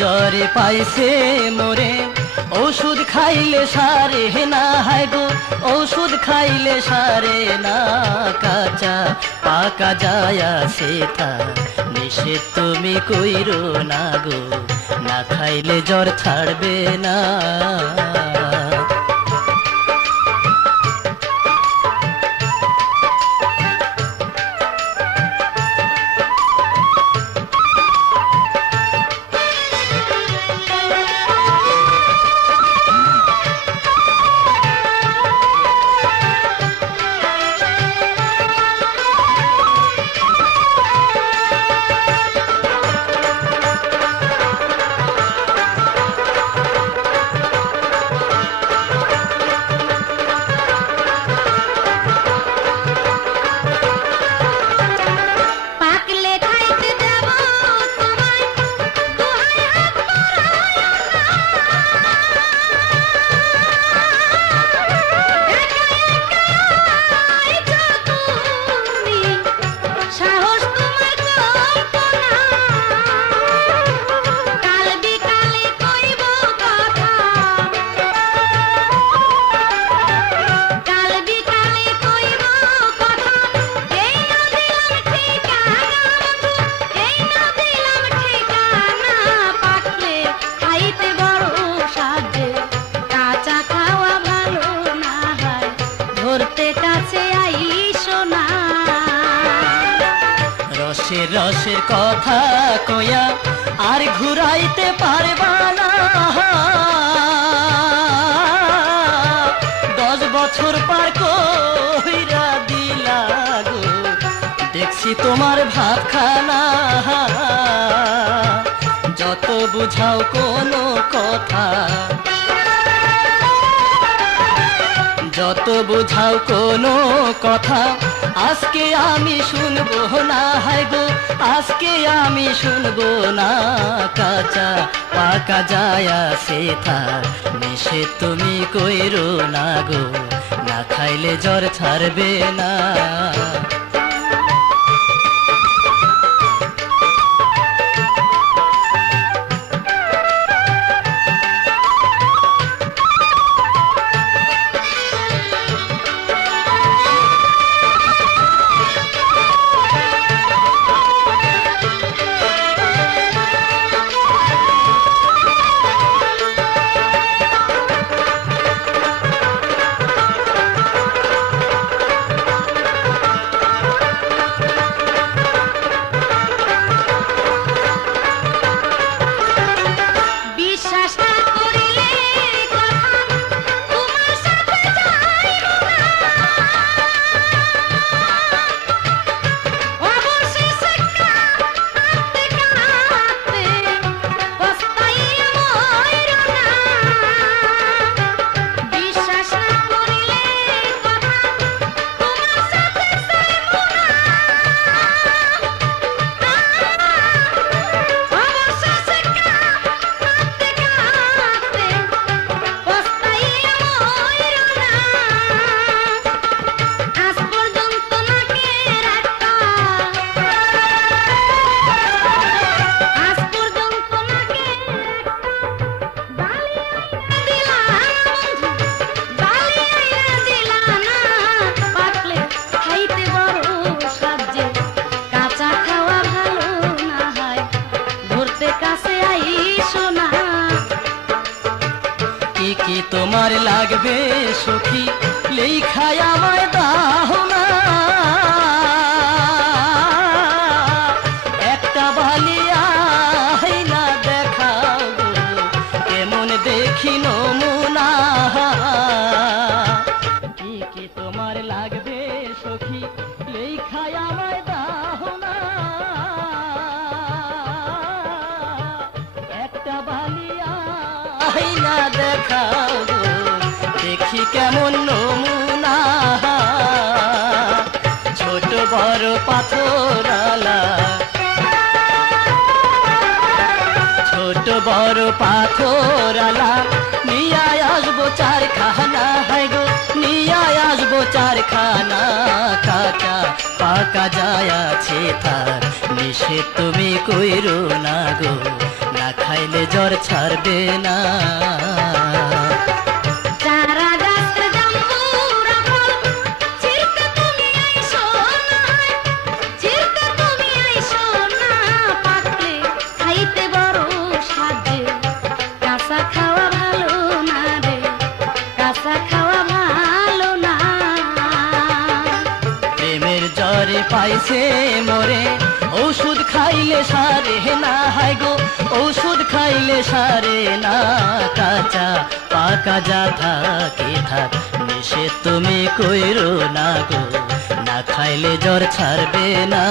জ্বরে পাইছে মোরে ওষুধ খাইলে সারে না, হায় গো ওষুধ খাইলে সারে না। কাঁচা পাকা যায়া সেথা নিষেধ তুমি কইরো না গো, না খাইলে জ্বর ছাড়বে না। রসের কথা কয়া আর ঘুরাইতে পারবা না, 10 বছর পার কইরা দিলা গো, দেখছি তোমার ভাত খানা। যত বুঝাও কোনো কথা, যত বুঝাও কোনো কথা, আজকে আমি শুনবো না, হায় গো আজকে আমি শুনবো না। কাঁচা পাকা যায়া সেথা নিষেধ তুমি কইরো না গো, না খাইলে জ্বর ছাড়বে না। কি তোমার লাগবে সখী লেখায় আমায় দাও না, একটা বালিয়া লেখাই আমায় দাও না, একটা বালিয়া আইনা দেখাও গো, দেখি কেমন নমুনা, ছোট বড় পাথরালা, ছোট বড় পাথরালা, নিয়ে আসবো চারখানা, হাই গো নিয়ে আসবো চারখানা, কাঁচা পাকা যায় আছে তার নিষেধ তুমি কইরো না গো, না খাইলে জ্বর ছাড়বে না। জ্বরে পাইছে মোরে ঔষধ খাইলে সারে না, হাই গো ঔষধ খাইলে সারে না, কাঁচা পাকা যা থাকে থাক নিষেধ তুমি কইরো না গো, না খাইলে জ্বর ছাড়বে না।